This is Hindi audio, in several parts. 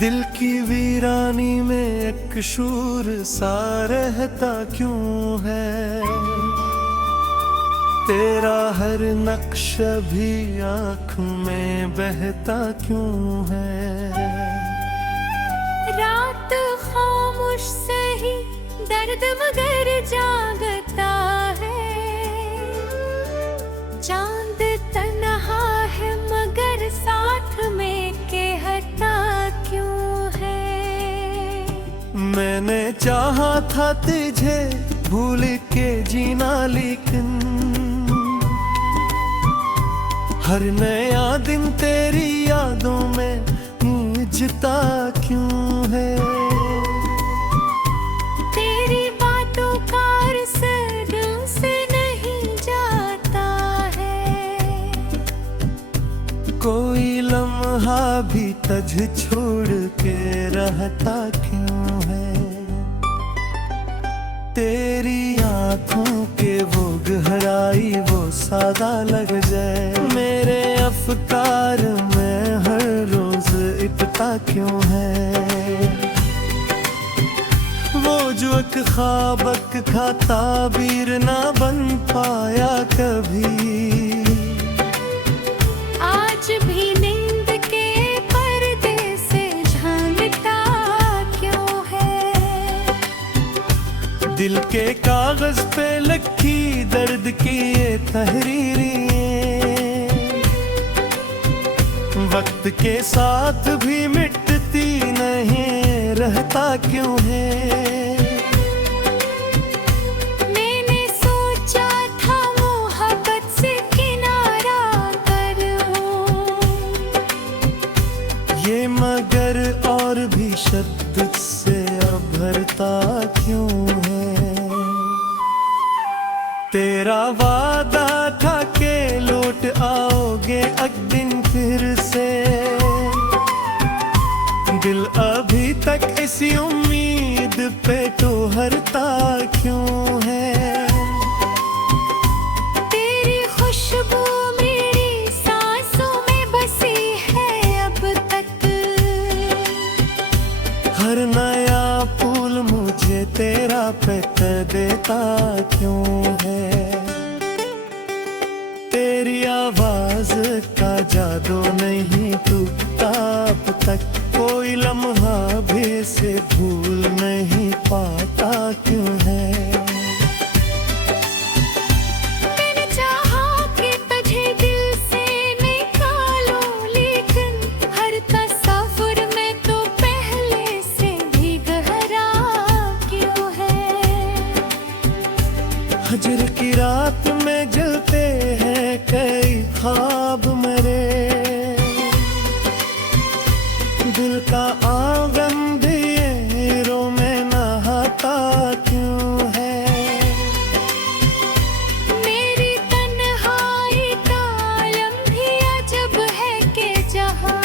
दिल की वीरानी में एक शूर सा रहता क्यों है, तेरा हर नक्श भी आँख में बहता क्यों है। रात खामोश सही दर्द मगर जागता है, चांद तन्हा है मगर साथ में कहता क्यों है। मैंने चाहा था तुझे भूल के जीना, लेकिन हर नया दिन तेरी यादों में गूंजता क्यों है। तेरी बातों का असर दिल से नहीं जाता है, कोई लम्हा भी तुझ छोड़ के रहता क्यों है। तेरी आँखों के वो गहराई वो सादा लग जाए, मेरे अफकार में हर रोज इतना क्यों है। वो जो एक ख्वाबक का ताबीर ना बन पाया कभी, आज भी नींद के पर्दे से झांकता क्यों है। दिल के कागज पे लिखी दर्द की ये तहरीरें वक्त के साथ भी मिटती नहीं, रहता क्यों है। मैंने सोचा था मोहब्बत से किनारा करूं, ये मगर और भी शद्दत से भरता क्यों है। तेरा वादा था के लौट आओगे एक दिन फिर से, दिल अभी तक इसी उम्मीद पे ठहरता क्यों है। तेरी खुशबू मेरी सांसों में बसी है अब तक, हर नया फूल मुझे तेरा पेट देता क्यों है। तेरी आवाज का जादू नहीं टूटता अब तक, कोई लम्हा भी से भूल नहीं पाता क्यों है। मैंने चाहा कि तुझे दिल से निकालो, लेकिन हर तस्वीर में तो पहले से भी गहरा क्यों है। हजर की रात में जलते हैं कई ख्वाब मेरे, दिल का आंगन दियरों में नहाता क्यों है। मेरी तन्हाई का आलम भी अजब है कि जहां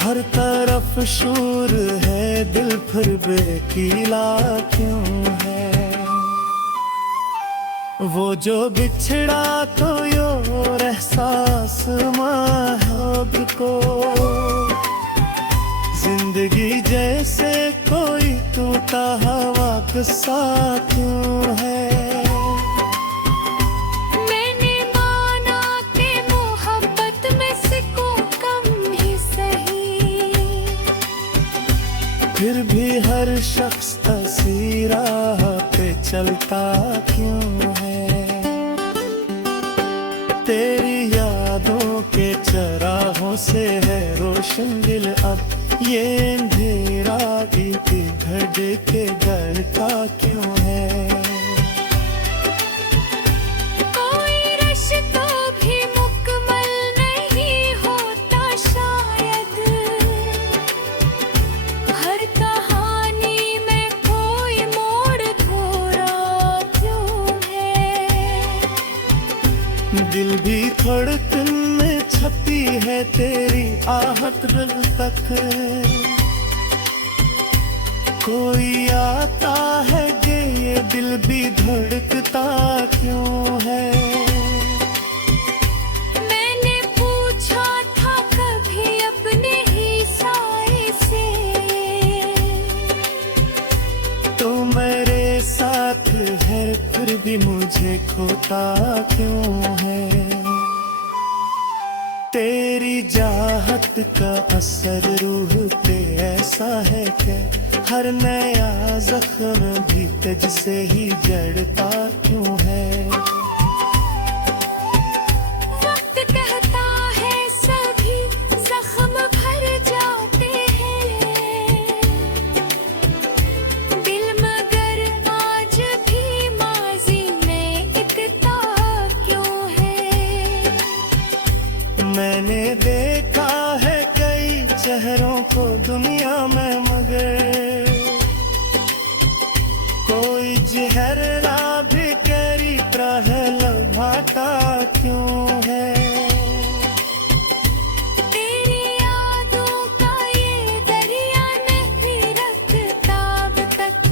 हर तरफ शोर है, दिल फिर बेकीला क्यों है। वो जो बिछड़ा तो योर एहसास महब को, जिंदगी जैसे कोई टूटा हवा किस्सा क्यों है। मैंने माना कि मोहब्बत में से को कम ही सही, फिर भी हर शख्स हंसी राह पे चलता क्यों है। तेरी यादों के चरागों से है रोशन दिल अब, ये अंधेरा एक घड़ के डरता क्यों है। कोई रिश्ता भी मुकम्मल नहीं होता शायद, हर कहानी में कोई मोड़ थोड़ा क्यों है। दिल भी धड़कन में छपी है तेरी आहट दिल तक, कोई आता है कि ये दिल भी धड़कता क्यों है। मैंने पूछा था कभी अपने ही साए से, तो मेरे साथ है फिर भी मुझे खोता क्यों है। तेरी चाहत का असर रूह पे ऐसा है कि हर नया जख्म भी तुझसे ही जड़ता क्यों है। वक्त कहता है सभी जख्म भर जाते हैं, दिल मगर आज भी माजी में इकता क्यों है। मैंने देखा है कई चेहरों को दुनिया में, मगर कोई चेहरा भी तेरी तरह लभाता क्यों है। तेरी यादों का ये दरिया नहीं रखता अब तक,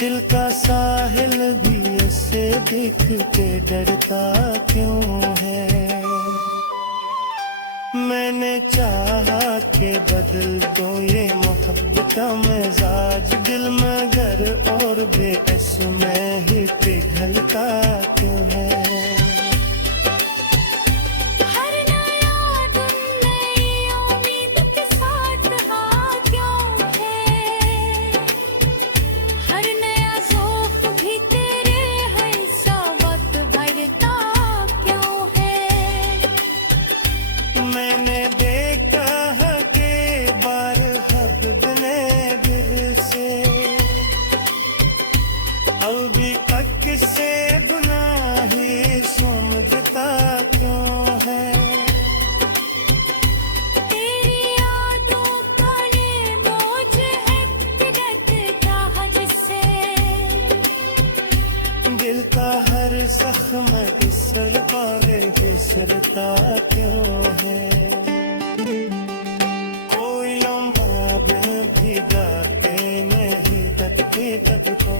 दिल का साहिल भी ऐसे देख के डरता क्यों है। मैंने चाहा के बदल दो ये मोहब्बत का मिजाज, दिल मगर और बेअस में ही पिघलता क्यों है। हर नया दिन नई उम्मीद के साथ हाँ क्यों है। हर नया ज़ौक़ भी तेरे हिस्सा वक्त भरता क्यों है। मैंने देखा है कि बार हद बने दिल से, अभी तक से गुनाही समझता क्यों है। तेरी यादों का ये बोझ है बिगड़ता जिससे, दिल का हर जख्म इसर पाले बिसरता क्यों है। कोई लम्हा भीगा के नहीं तकते तब को,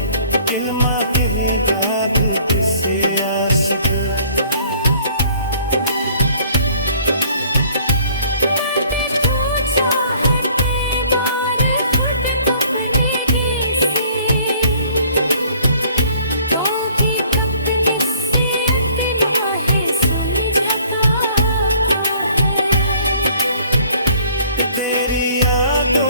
किल्मा के दाद किसे आशिक। मैंने पूछा है कई बार खुद को अपने से, तो भी कब इससे इतना है सुलझता क्यों है। तेरी यादों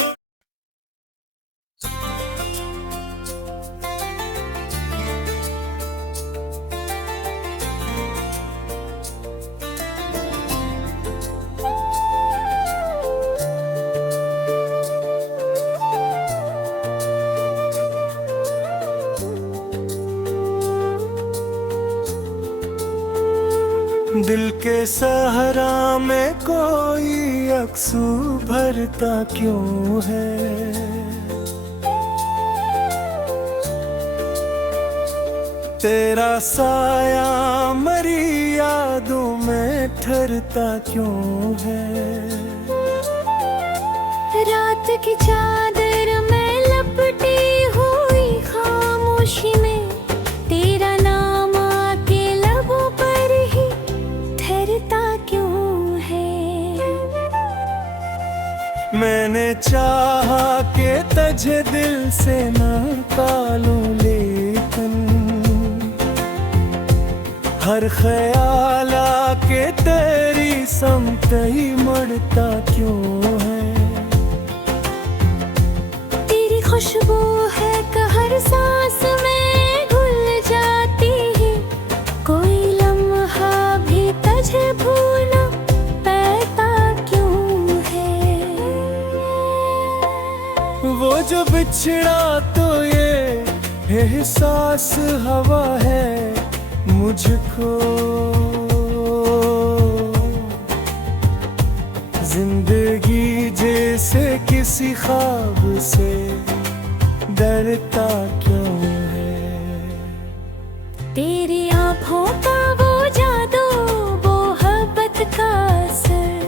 दिल के सहारा में कोई अक्सू भरता क्यों है। तेरा साया मरी यादों में ठहरता क्यों है। रात की चादर में लपटी हुई खामोशी में, तेरा नाम आके लबों पर ही ठहरता क्यों है। मैंने चाहा कि तुझे दिल से ना निकालूं, लेकिन हर ख्याल आके तेरी समत ही मुड़ता क्यों है। तेरी खुशबू है कि हर सांस में घुल जाती है, कोई लम्हा भी तुझे भूला पैता क्यों है। वो जो बिछड़ा तो ये एहसास हवा है मुझको, जिंदगी जैसे किसी ख्वाब से डरता क्यों है। तेरी आँखों का वो जादू, वो मोहब्बत का असर,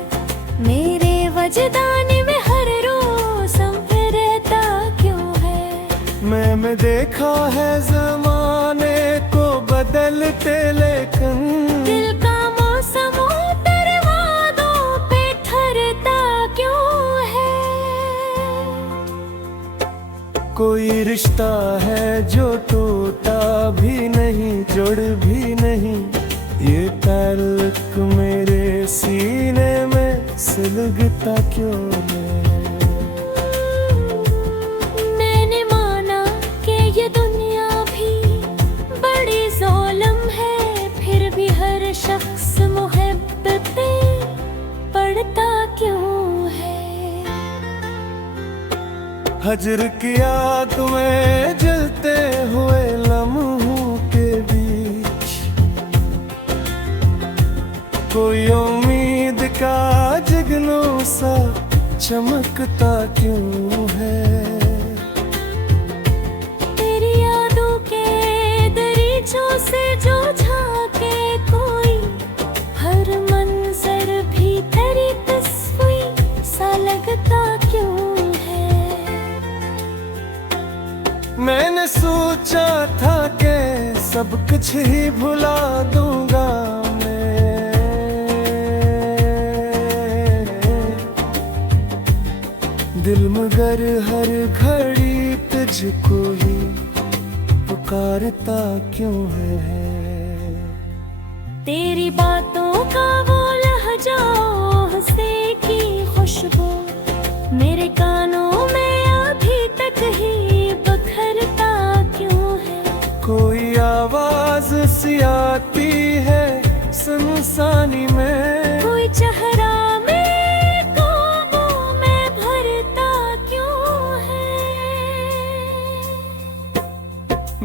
मेरे वजदान में हर रोज संभर मैं देखा है जमाने को बदलते, लेकिन दिल का मौसम तेरे वादों पे ठहरता क्यों है? कोई रिश्ता है जो टूटा भी नहीं, जुड़ भी नहीं, ये ताल्लुक मेरे सीने में सुलगता क्यों है? मैंने माना कि ये दुनिया भी बड़ी ज़ालिम है, फिर भी हर शख्स मोहब्बत पे पड़ता क्यों है? हजर किया तुम्हें जलते हुए लम्हों के बीच, कोई उम्मीद का जगनों सा चमकता क्यों है? तेरी यादों के दरीचों से जो झांके कोई, हर मंजर भी तेरी तस्वीर सा लगता क्यों है? मैंने सोचा था कि सब कुछ ही भुला दूंगा मैं, दिल मगर हर घड़ी तुझको ही पुकारता क्यों है? तेरी बातों का वो लहजा से की खुशबू मेरे कानों में अभी तक ही बखरता क्यों है? कोई आवाज सी आती है सुनसानी में, कोई चेहरा मेरे ख्वाबों में भरता क्यों है?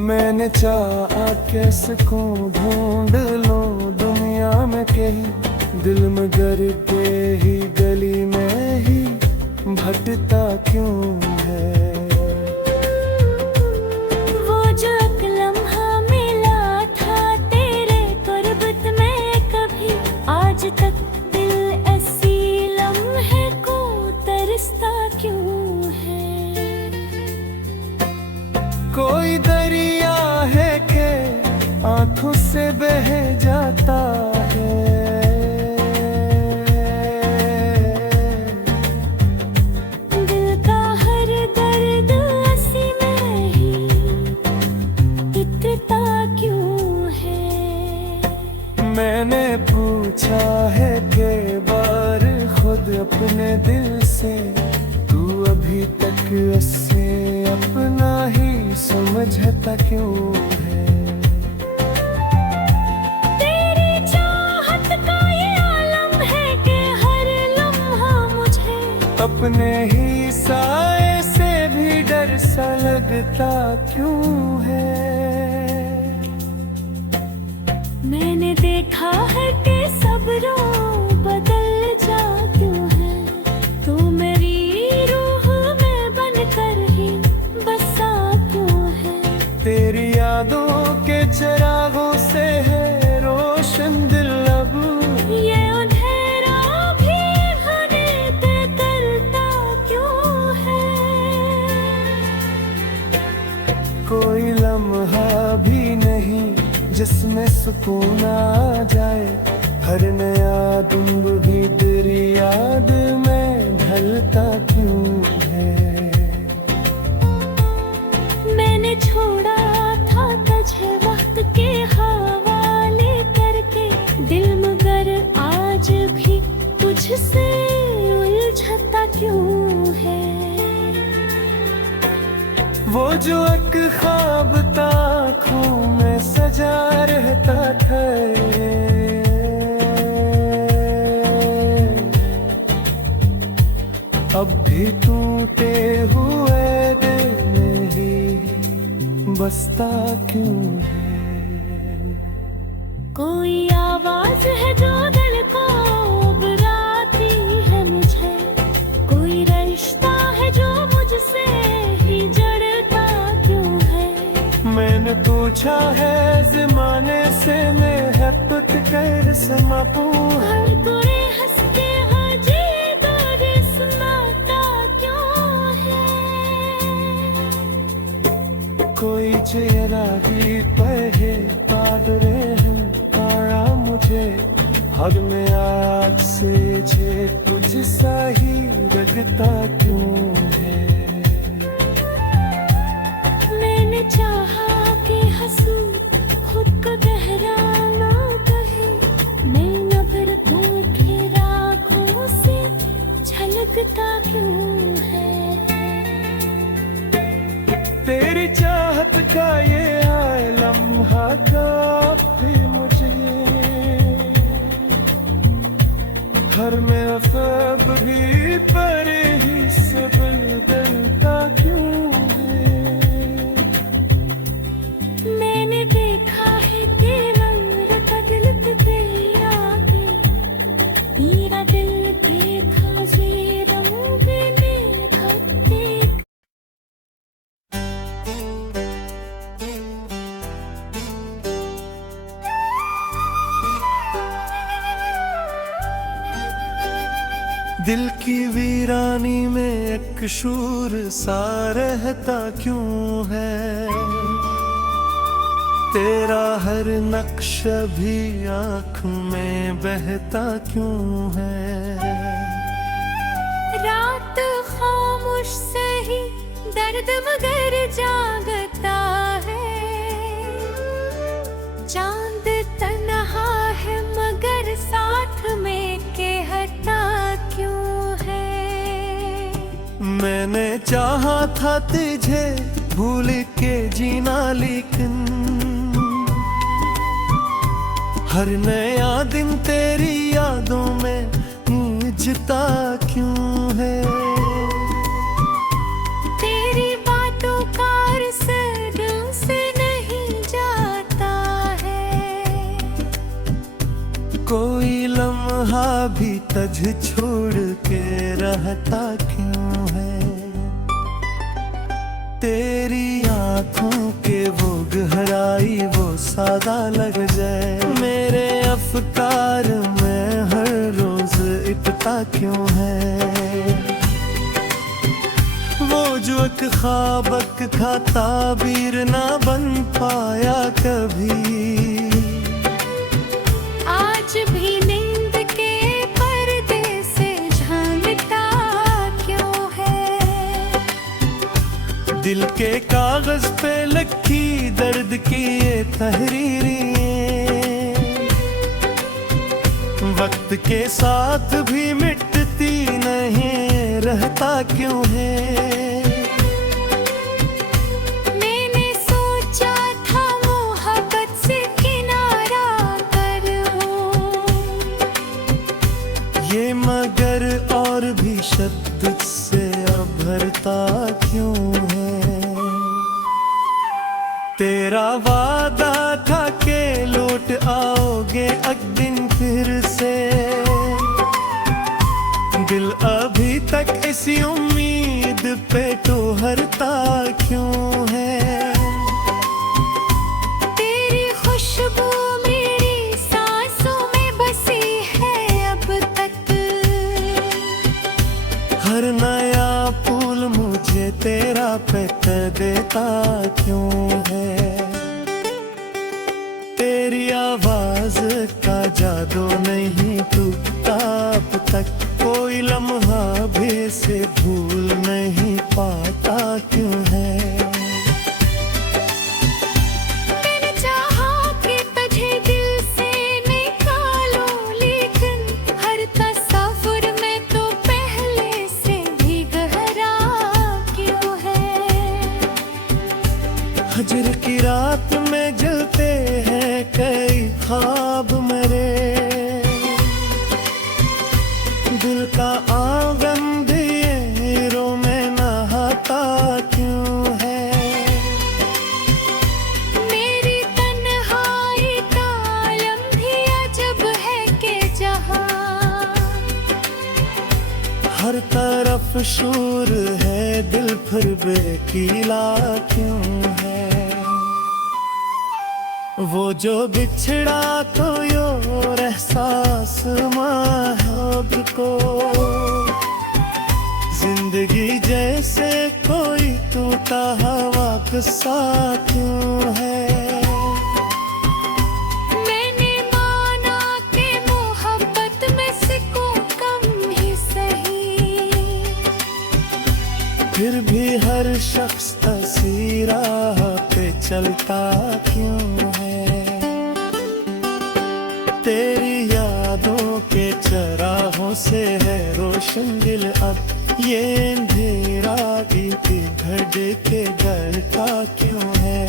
मैंने चाहा के सुकून ढूंढ लो दुनिया में कहीं, दिल मगर के ही गली में ही भटता क्यों है? वो जो एक लम्हा मिला था तेरे गुरबत में कभी, आज तक दिल ऐसी लम्हे को तरसता क्यों है? कोई दरिया है के आंखों से बह जाता है, दिल का हर दर्द ऐसी में ही इतता क्यों है? मैंने पूछा है के बार खुद अपने दिल से, तू अभी तक ऐसे अपना ही समझता क्यों है? तेरी चाहत का ये आलम है कि हर लम्हा मुझे अपने ही साए से भी डर सा लगता क्यों है? मैंने देखा है कि सब रोग बदल जा क्यों है? तू मेरी रूह में बनकर ही बसा क्यों है? तेरी यादों के चिरागों से है रोशन दिल अब, ये अंधेरा भी घने पे करता क्यों है? कोई लम्हा भी नहीं जिसमें सुकून आ जाए, हर नया दुम्ब भी तेरी याद में ढलता क्यों है? मैंने छोड़ा था तुझे वक्त के हवाले करके, दिल मगर आज भी तुझसे उलझता क्यों है? वो जो एक ख्वाब आँखों में सजा रहता था, अब भी टूटे हुए दिल में ही बसता क्यों है? कोई आवाज है जो दिल को बुलाती है मुझे, कोई रिश्ता है जो मुझसे ही जड़ता क्यों है? मैंने पूछा है जमाने से मैं है पुत कर समापूं, हर कोई हंस के हाजी तोरे सुनाता क्यों है? कोई चेहरा ही पहे तादरे हैं आया मुझे हद में आग से जे तुझसा ही लगता क्यों है। मैंने चाहा कि हंसूं खुद को गहरा ना कहे, मैं नगर के रागों से छलकता क्यों है। तेरी चाहत का ये आए लम्हा काफी मुझे, हर में सब भी परे ही सब बदलता क्यों है। मैंने देखा है कि रंग बदलते तेरे आगे, मेरा दिल देखा जे रंग में भटके। दिल की वीरानी में एक शूर सा रहता क्यों है। तेरा हर नक्श भी आँख में बहता क्यों है। रात खामोश सही दर्द मगर जागता है, चांद तन्हा है मगर साथ में कहता क्यों है। मैंने चाहा था तुझे भूल के जीना लेकिन हर नया दिन तेरी यादों में गूंजता क्यों है। तेरी बातों का असर दिल से नहीं जाता है, कोई लम्हा भी तझ छोड़ के रहता क्यों है। तेरी आँखों के वो गहराई वो सादा लग जाए, मेरे अफकार में हर रोज इतना क्यों है। वो जो एक ख्वाबक था ताबीर ना बन पाया कभी, आज भी नींद के पर्दे से झांकता क्यों है। दिल के कागज पे लिखी दर्द की ये तहरीरें वक्त के साथ भी मिटती नहीं रहता क्यों है। मैंने सोचा था मोहब्बत से किनारा कर हो, ये मगर और भी शद्दत से अभरता क्यों है। तेरा वादा था के लौट आओगे एक दिन फिर से, दिल अभी तक इसी उम्मीद पे ठहरता क्यों है। तेरी खुशबू मेरी सांसों में बसी है अब तक, हर नया फूल मुझे तेरा पेट देता क्यों है। तेरी आवाज का जादू नहीं टूटता अब तक, कोई लम्हा भी से भूल नहीं पाता क्यों है। मैंने चाहा कि तुझे दिल से निकालो, लेकिन हर तस्वीर में तो पहले से भी गहरा क्यों है। हजर की रात में जलते हैं कई ख्वाब मेरे, दिल का आंगन दियरों में नहाता क्यों है। मेरी तन्हाई का आलम भी अजब है कि जहाँ हर तरफ शूर है दिल फिर बेकीला क्यों है। वो जो बिछड़ा तो योर एहसास महब को, जिंदगी जैसे कोई टूटा हवा खाक सा क्यों है। मैंने माना कि मोहब्बत में सिको कम ही सही, फिर भी हर शख्स ऐसी राह पे चलता क्यों है। तेरी यादों के चराहों से है रोशन दिल अब, ये अंधेरा इधर के डरता क्यों है।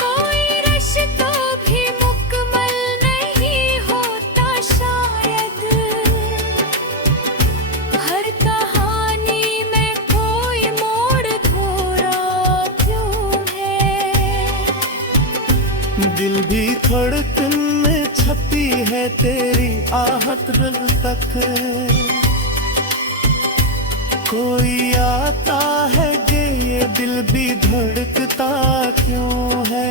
कोई रिश्ता भी मुकम्मल नहीं होता शायद, हर कहानी में कोई मोड़ थोड़ा क्यों है। दिल भी धड़कन में छपी है तेरी आहट दिल तक, कोई आता है कि ये दिल भी धड़कता क्यों है।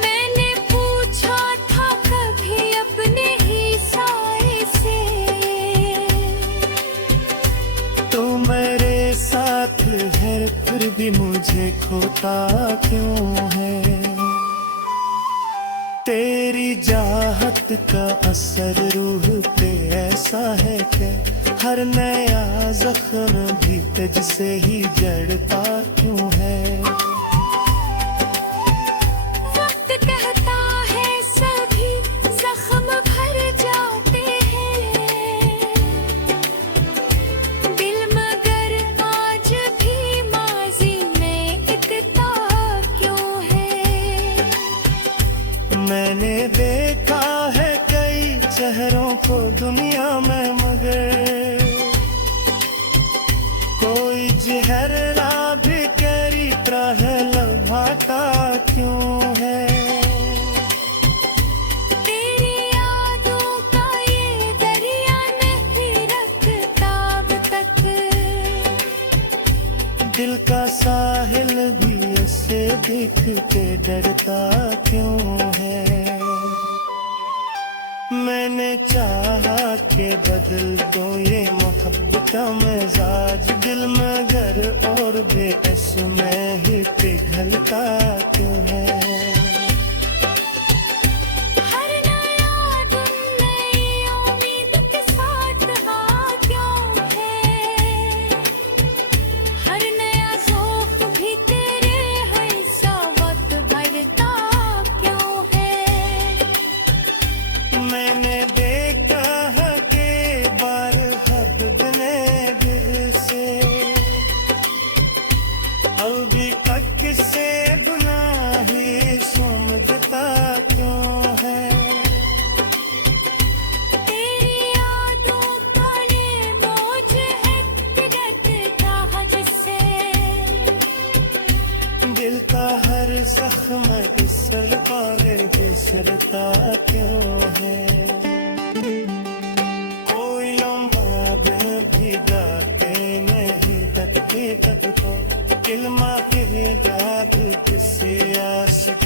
मैंने पूछा था कभी अपने ही साए से, तो मेरे साथ है फिर भी मुझे खोता क्यों है। तेरी चाहत का असर रूह पे ऐसा है कि हर नया जख्म भी तुझसे ही जड़ता क्यों है। वक्त कहता है सभी जख्म भर जाते हैं, दिल मगर आज भी माजी में इकता क्यों है। मैंने देखा है कई चेहरों को दुनिया में, मगर कोई चेहरा भी करी तरह लम्हाता क्यों है। तेरी यादों का ये दरिया नहीं रखता अब तक, दिल का साहिल भी ऐसे दिख के डरता क्यों है। मैंने चाहा के बदल दो ये मोहब्बत का मिजाज दिल मगर और बेअस में ही पिघलता क्यों है। हर नया दिन नई उम्मीद के साथ हाँ क्यों है, हर नया ज़ौक़ भी तेरे हिस्सा वक्त भरता क्यों है। मैंने देखा है कि बार हद बने दिल से, अभी तक से गुनाही समझता क्यों है। तेरी यादों का ये बोझ है पिघलता है जिससे, दिल का हर जख्म इसर पाले बिसरता क्यों है। कोई लम्हा भीगा के नहीं तकते तब को, किलमा के दाग किसी आशिक